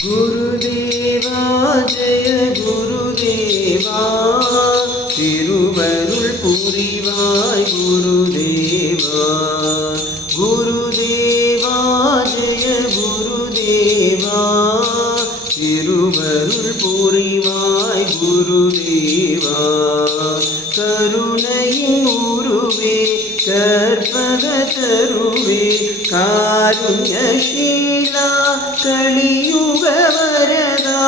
குருதேவா ஜெய குருதேவா திருவருள் புரிவாய் குருதேவா. குருதேவா ஜெய குருதேவா திருவருள் புரிவாய் குருதேவா. கருணையின் உருவே கற்பக தருவே காருண்யசீலா கலியுக வரதா.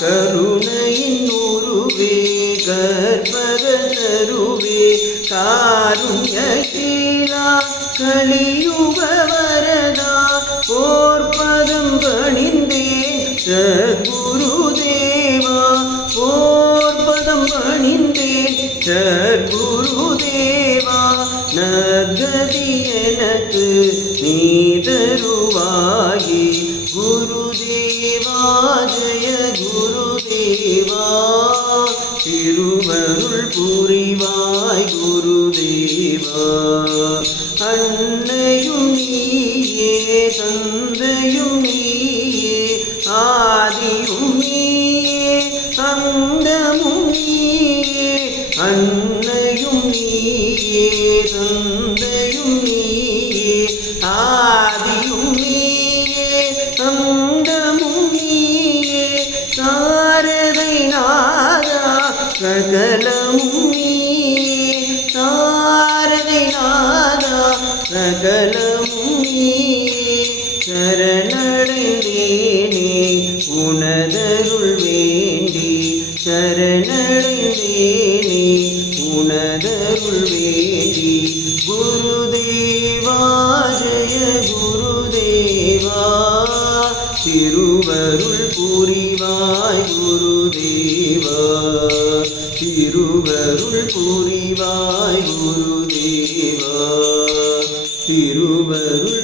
கருணையின் உருவே கற்பக தருவே காருண்யசீலா கலியுக வரதா. போர்பதம் பணிந்தேன் சத்குருதேவா. போர்பதம் பணிந்தேன் சத்குருதேவா. நற்கதி எனக்கு நீ தருவாயே குருதேவா ஜெய குருதேவா. திருவருள் புரிவாய் குருதேவா. அன்னையும் நீயே தந்தையும் நீயே ஆதியும் நீயே அந்தமும் நீயே. அன்னையும் நீயே தந்தையும் நீயே ஆதியும் நீயே அந்தமும் நீயே. சாரதை நாதா சகலமும் நீயே. சாரதை நாதா சகலமும் நீயே. சரணடைந்தேனே உனதருள் வேண்டி. சரணடைந்தேனே உனதருள் வேண்டி. குருதேவா ஜெய குருதேவா திருவருள் புரிவாய் குருதேவா. திருவருள் புரிவாய் குருதேவா. திருவருள்